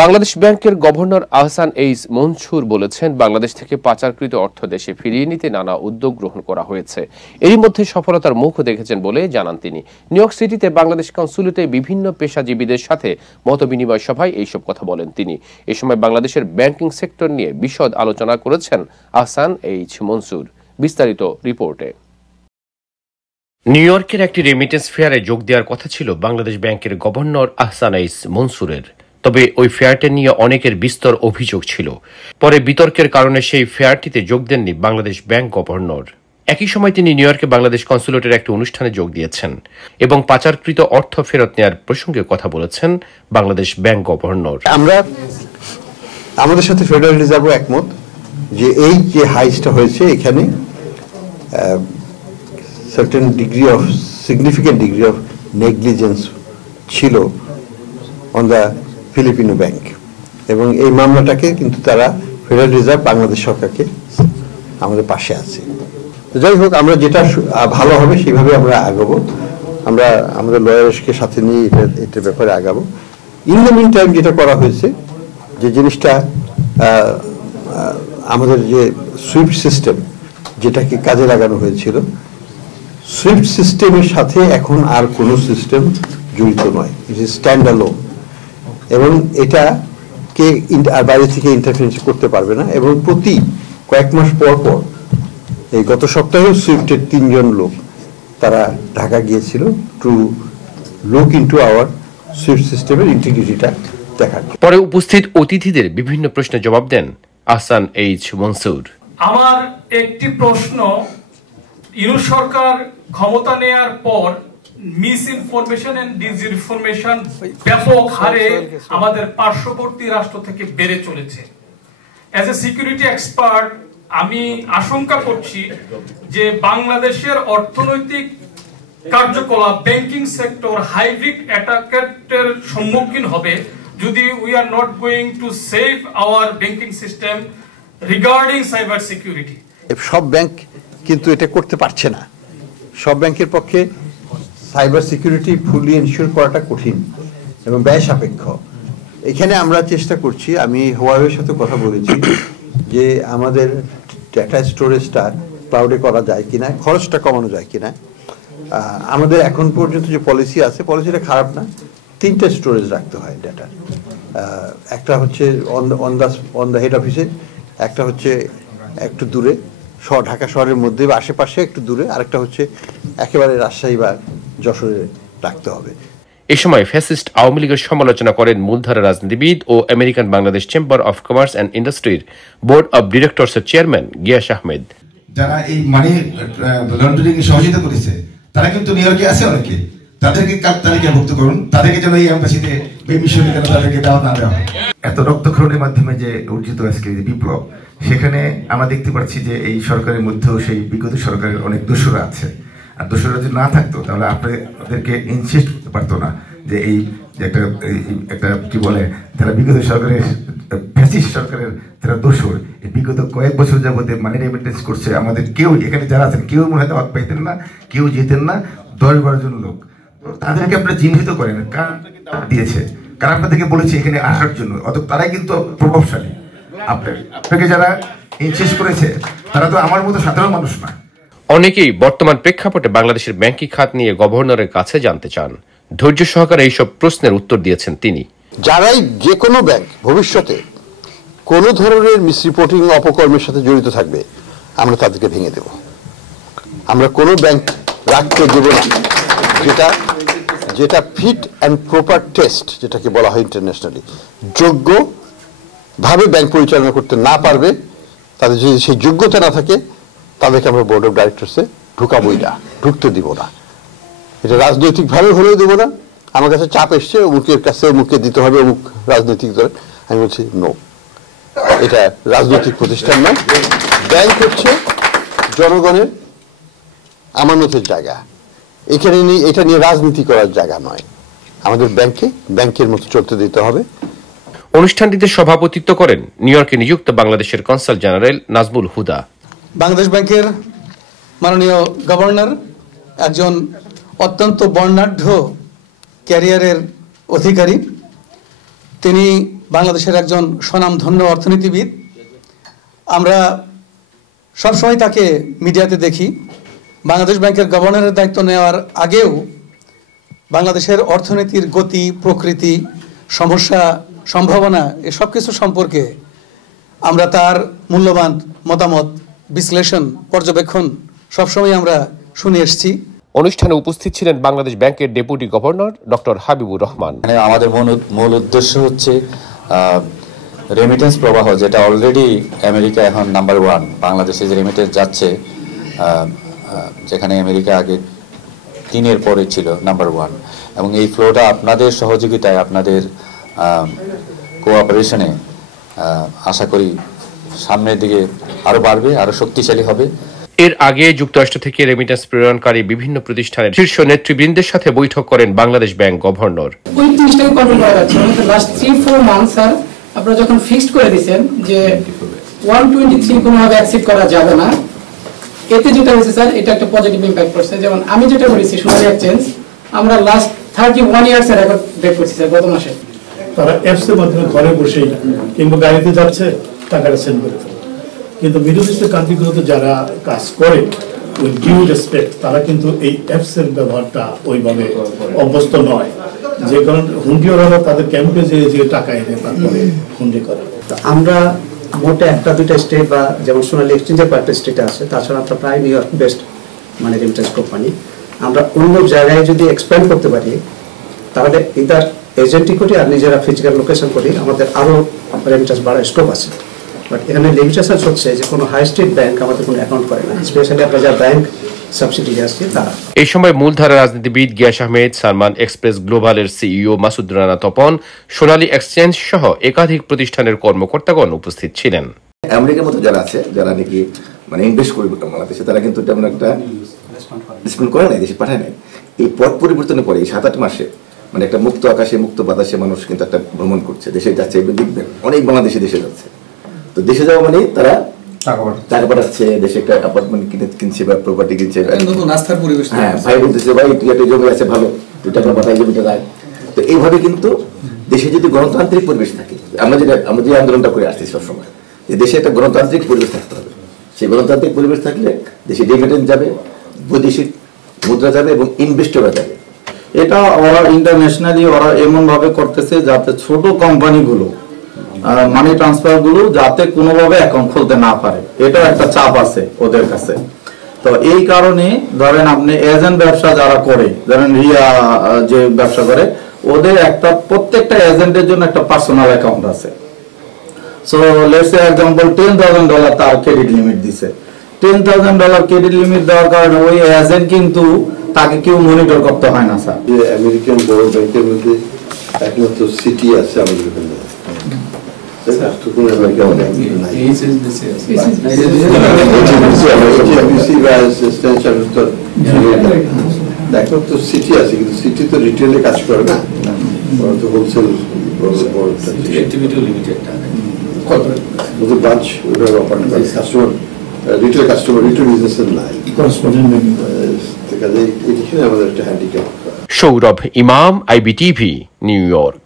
বাংলাদেশ ব্যাংকের governor Ahsan H Mansur বলেছেন, বাংলাদেশ থেকে পাচারকৃত অর্থ দেশে ফিরিয়ে নিতে নানা উদ্যোগ গ্রহণ করা হয়েছে। এরই মধ্যে সফলতার মুখ দেখেছেন বলে জানান তিনি। নিউ ইয়র্ক সিটিতে বাংলাদেশ কনস্যুলেটে বিভিন্ন পেশাজীবীদের সাথে মতবিনিময় সভায় এইসব কথা বলেন তিনি। এ সময় বাংলাদেশের ব্যাংকিং সেক্টর নিয়ে বিশদ আলোচনা করেছেন আহসান এইচ মনসুর। বিস্তারিত রিপোর্টে। নিউ ইয়র্কের একটি রেমিটেন্স ফেয়ারে যোগ দেওয়ার কথা ছিল বাংলাদেশ ব্যাংকের গভর্নর আহসান এইচ মনসুরের। তবে ওই ফেয়ারটি নিয়ে অনেকের বিস্তর অভিযোগ ছিল। পরে বিতর্কের কারণে সেই ফেয়ারটিতে যোগ দেননি বাংলাদেশ ব্যাংক গভর্নর। একই সময় তিনি নিউ ইয়র্কে বাংলাদেশ কনস্যুলেটের একটি অনুষ্ঠানে যোগ দিয়েছেন এবং পাচারকৃত অর্থ ফেরত নেওয়ার প্রসঙ্গে কথা বলেছেন বাংলাদেশ ব্যাংক গভর্নর। আমরা আমাদের সাথে ফেডারেল রিজার্ভও একমত যে এই যে হাইস্টটা হয়েছে এখানে certain degree of significant degree of negligence ছিল অন দ্য ফিলিপিনো ব্যাংক, এবং এই মামলাটাকে কিন্তু তারা ফেডারেল রিজার্ভ বাংলাদেশ সরকারকে আমাদের পাশে আছে। তো যাই হোক, আমরা যেটা ভালো হবে সেইভাবে আমরা আগাবো। আমরা আমাদের লয়ারকে সাথে নিয়ে এটার ব্যাপারে আগাবো। ইন দ্য মিন টাইম যেটা করা হয়েছে, যে জিনিসটা আমাদের যে সুইফট সিস্টেম যেটাকে কাজে লাগানো হয়েছিল, সুইফট সিস্টেমের সাথে এখন আর কোনো সিস্টেম জড়িত নয়। ইট ইজ স্ট্যান্ড অ্যালোন, এবং এটাকে আর বাইরে থেকে ইন্টারফারেন্স করতে পারবে না। এবং প্রতি কয়েক মাস পর পর, এই গত সপ্তাহে সুইফটের 3 জন লোক তারা ঢাকা গিয়েছিল to look into our SWIFT সিস্টেমের ইন্টিগ্রিটিটা দেখার। পরে উপস্থিত অতিথিদের বিভিন্ন প্রশ্নের জবাব দেন আহসান এইচ মনসুর। আমার একটি প্রশ্ন, ইউনূস সরকার ক্ষমতা নেয়ার পর মিস ইনফরমেশন এন্ড ডিসইনফরমেশন ব্যাপক হারে আমাদের পার্শ্ববর্তী রাষ্ট্র থেকে বেড়ে চলেছে। অ্যাজ এ সিকিউরিটি এক্সপার্ট আমি আশঙ্কা করছি যে বাংলাদেশের অর্থনৈতিক কার্যকলাপ, ব্যাংকিং সেক্টর হাইব্রিড অ্যাটাকের সম্মুখীন হবে যদি we are not going to save our banking system regarding cyber security. সব ব্যাংক কিন্তু এটা করতে পারছে না। সব ব্যাংকের পক্ষে সাইবার সিকিউরিটি ফুলি এনশিওর করাটা কঠিন এবং ব্যয় সাপেক্ষ। এখানে আমরা চেষ্টা করছি, আমি হুয়াওয়ের সাথে কথা বলেছি যে আমাদের ডেটা স্টোরেজটা ক্লাউডে করা যায় কিনা, খরচটা কমানো যায় কিনা। আমাদের এখন পর্যন্ত যে পলিসি আছে, পলিসিটা খারাপ না। 3টা স্টোরেজ রাখতে হয় ডেটা। একটা হচ্ছে অন দ্য হেড অফিসে, একটা হচ্ছে একটু দূরে ঢাকা শহরের মধ্যে বা আশেপাশে একটু দূরে, আরেকটা হচ্ছে একেবারে রাজশাহী বা যশোরে রাখতে হবে। এ সময় ফ্যাসিস্ট আওয়ামী লীগের সমালোচনা করেন মূলধারা রাজনীতিবিদ ও American Bangladesh chamber of commerce and ইন্ডাস্ট্রির বোর্ড অব ডিরেক্টরসের চেয়ারম্যান গিয়াস আহমেদ। যারা এই মানি লন্ডারিং সহযোগিতা করেছে তারা কিন্তু নিউ ইয়র্কে আছে অনেকে, তাদেরকে তালিকাভুক্ত করুন, তাদেরকে যেন এই এম্বাসিতে এই মিশনে যেন তাদেরকে দেওয়া না দেওয়া হয়। এত রক্তক্ষরণের মাধ্যমে যে অর্জিত আজকে বিপ্লব, সেখানে আমরা দেখতে পাচ্ছি যে এই সরকারের মধ্যেও সেই বিগত সরকারের অনেক দোষরা আছে। আর দোষরা যদি না থাকতো তাহলে আপনাদেরকে ইনসিস্ট করতে পারতো না যে এই যে একটা কি বলে, তারা বিগত সরকারের ফ্যাসিস্ট সরকারের যারা দোষর, এই বিগত কয়েক বছর যাবতে মানি রেমিটেন্স করছে। আমাদের কেউ এখানে যারা আছেন কেউ মনে হয় হক পাইতেন না, কেউ যেতেন না। 10-12 জন লোক, তাদেরকে আপনারা চিহ্নিত করেন কার দিয়েছে, কারণ আপনাদেরকে বলেছে এখানে আসার জন্য। অত তারাই কিন্তু প্রভাবশালী। আপনাকে যারা ইনসিস্ট করেছে তারা তো আমার মতো সাধারণ মানুষ না। অনেকেই বর্তমান প্রেক্ষাপটে বাংলাদেশের ব্যাংকিং খাত নিয়ে গভর্নরের কাছে জানতে চান। ধৈর্য সহকারে এইসব প্রশ্নের উত্তর দিয়েছেন তিনি। যারাই যে কোনো ব্যাংক ভবিষ্যতে কোনো ধরনের মিসরিপোর্টিং অপকর্মের সাথে জড়িত থাকবে, আমরা তাদেরকে ভেঙে দেব। আমরা কোনো ব্যাংক রাখতে দেব না যেটা ফিট অ্যান্ড প্রপার টেস্ট, যেটাকে বলা হয় ইন্টারন্যাশনালি, যোগ্যভাবে ব্যাংক পরিচালনা করতে না পারবে, তাদের যদি সেই যোগ্যতা না থাকে, তাদেরকে আমরা বোর্ড অফ ডাইরেক্টরসে ঢুকাবই না, ঢুকতে দিব না। এটা রাজনৈতিকভাবে হলেও দেবো না। আমার কাছে চাপ এসছে, অমুকের কাছে অমুককে দিতে হবে, অমুক রাজনৈতিক দল। আমি বলছি নো, এটা রাজনৈতিক প্রতিষ্ঠান নয়। ব্যাংক হচ্ছে জনগণের আমানতের জায়গা। এখানে এটা নিয়ে রাজনীতি করার জায়গা নয়। আমাদের ব্যাংকে ব্যাংকের মতো চলতে দিতে হবে। অনুষ্ঠানটিতে সভাপতিত্ব করেন নিউ ইয়র্কে নিযুক্ত বাংলাদেশের কনসাল জেনারেল নাজমুল হুদা। বাংলাদেশ ব্যাংকের মাননীয় গভর্নর একজন অত্যন্ত বর্ণাঢ্য ক্যারিয়ারের অধিকারী। তিনি বাংলাদেশের একজন স্বনামধন্য অর্থনীতিবিদ। আমরা সবসময় তাকে মিডিয়াতে দেখি। বাংলাদেশ ব্যাংকের গভর্নরের দায়িত্ব নেওয়ার আগেও বাংলাদেশের অর্থনীতির গতি, প্রকৃতি, সমস্যা, সম্ভাবনা এসব কিছু সম্পর্কে আমরা তার মূল্যবান মতামত, বিশ্লেষণ, পর্যবেক্ষণ সবসময় আমরা শুনে এসেছি। অনুষ্ঠানে উপস্থিত ছিলেন বাংলাদেশ ব্যাংকের deputy governor doctor Habibur Rahman. আমাদের মূল উদ্দেশ্য হচ্ছে রেমিটেন্স প্রবাহ, যেটা অলরেডি আমেরিকা এখন নাম্বার 1। বাংলাদেশে যে রেমিটেন্স যাচ্ছে, যেখানে আমেরিকা আগে 3-এর পরে ছিল নাম্বার 1, এবং এই ফ্লোটা আপনাদের সহযোগিতায়, আপনাদের কোঅপারেশনে আশা করি সামনের দিকে আরো বাড়বে, আরো শক্তিশালী হবে। এর আগে যুক্তরাষ্ট্র থেকে রেমিটেন্স প্রেরণকারী বিভিন্ন প্রতিষ্ঠানের শীর্ষ নেতৃবৃন্দের সাথে বৈঠক করেন বাংলাদেশ ব্যাংক গভর্নর। ওই জিনিসটাকে কন্ট্রোল করা যাচ্ছে না। লাস্ট 3-4 মান্থ স্যার আপনারা যখন ফিক্সড করে দিয়েছেন যে 123 কোনোভাবে অ্যাকসেপ্ট করা যাবে না, এতে যেটা হয়েছে স্যার, এটা একটা পজিটিভ ইম্প্যাক্ট করছে। যেমন আমি যেটা করেছি সোনালী এক্সচেঞ্জ, আমরা লাস্ট 31 ইয়ার্স এর রেকর্ড ব্রেক করছি স্যার গত মাসে। তারা অ্যাপস এর মাধ্যমে ঘরে বসেই কিংবা গাড়িতে যাচ্ছে, টাকাটা সেন্ড করে ফেলে। কিন্তু মিডল ইস্টের কান্ট্রিগুলোতে যারা কাজ করে উইথ ডিউ রেসপেক্ট, তারা কিন্তু এই অ্যাপস এর ব্যবহারটা ওইভাবে অভ্যস্ত নয়, যে কারণে হুন্ডিওরা তাদের ক্যাম্পে যে টাকা এনে তারপরে হুন্ডি করে। আমরা মোটে 1-2টা স্টেট, বা যেমন সোনালী এক্সচেঞ্জের কয়েকটা স্টেটে আছে, তাছাড়া আমরা প্রায় নিউ ইয়র্ক বেস্ট মানে রেমিটেন্স কোম্পানি। আমরা অন্য জায়গায় যদি এক্সপ্যান্ড করতে পারি, তাহলে ইদার এজেন্টই করি আর নিজেরা ফিজিক্যাল লোকেশন করি, আমাদের আরও রেমিটেন্স বাড়ার স্কোপ আছে। বাট এখানে লিমিটেশন হচ্ছে যে কোনো হাই স্ট্রিট ব্যাংক আমাদের কোনো অ্যাকাউন্ট করে না, স্পেশালি আপনার যা ব্যাংক সাবসিডি আছে তারা। এই সময় মূলধারা রাজনীতিবিদ গিয়াস আহমেদ, সালমান এক্সপ্রেস গ্লোবালের সিইও মাসুদ রানা তপন, সোনালী এক্সচেঞ্জ সহ একাধিক প্রতিষ্ঠানের কর্মকর্তাগণ উপস্থিত ছিলেন। আমেরিকার মতো যারা আছে, যারা নাকি মানে ইনভেস্ট করবে বাংলাদেশে, তারা কিন্তু তেমন একটা রেসপন্ড করে নাই, দেশে পাঠায় নাই। এই পট পরিবর্তনের পরে এই 7-8 মাসে মানে একটা মুক্ত আকাশে, মুক্ত বাতাসে মানুষ কিন্তু একটা ভ্রমণ করছে, দেশে যাচ্ছে। দেখবেন অনেক বাংলাদেশি দেশে যাচ্ছে। তো দেশে যাওয়া মানে তারা টাকা পাঠাচ্ছে, দেশে একটা অ্যাপার্টমেন্ট কিনছে বা প্রপার্টি কিনছে। হ্যাঁ, ভাই বলতেছে ভাই তুই একটা জমি আছে ভালো, তুই টাকা পাঠাই, জমিটা রাখ। তো এইভাবে কিন্তু দেশে যদি গণতান্ত্রিক পরিবেশ থাকে, আমরা যে আন্দোলনটা করে আসছি সবসময়, যে দেশে একটা গণতান্ত্রিক পরিবেশ থাকতে হবে। সেই গণতান্ত্রিক পরিবেশ থাকলে দেশে রেমিটেন্স যাবে, বৈদেশিক মুদ্রা যাবে এবং ইনভেস্টররা যাবে। এটা ওরা ইন্টারন্যাশনালি ওরা এমন ভাবে করতেছে যাতে ছোট কোম্পানিগুলো মানি ট্রান্সফার গুলো যাতে কোনোভাবে অ্যাকাউন্ট খুলতে না পারে, এটা একটা চাপ আছে ওদের কাছে। তো এই কারণে ধরেন আপনি এজেন্ট ব্যবসা যারা করে, ধরেন রিয়া যে ব্যবসা করে, ওদের একটা প্রত্যেকটা এজেন্টের জন্য একটা পার্সোনাল অ্যাকাউন্ট আছে। সো লেটস সে এক্সাম্পল $10,000 তার ক্রেডিট লিমিট দিছে। $10,000 ক্রেডিট লিমিট দেওয়ার কারণে ওই এজেন্ট কিন্তু তাকে কেউ মনিটর করতে হয় না স্যার। যে আমেরিকান বড় ব্যাংকের মধ্যে একমাত্র সিটি আছে আমাদের এখানে, একমাত্র সিটি আছে, কিন্তু সিটি তো রিটেলে কাজ করে না, তো হোলসেল ব্রাঞ্চ ওইভাবে অপারেট করে। কাস্টমার রিটেল কাস্টমার রিটেল বিজনেসের নাই, এখানে আমাদের একটা হ্যান্ডিক্যাপ। সৌরভ ইমাম, IBTV, নিউ ইয়র্ক।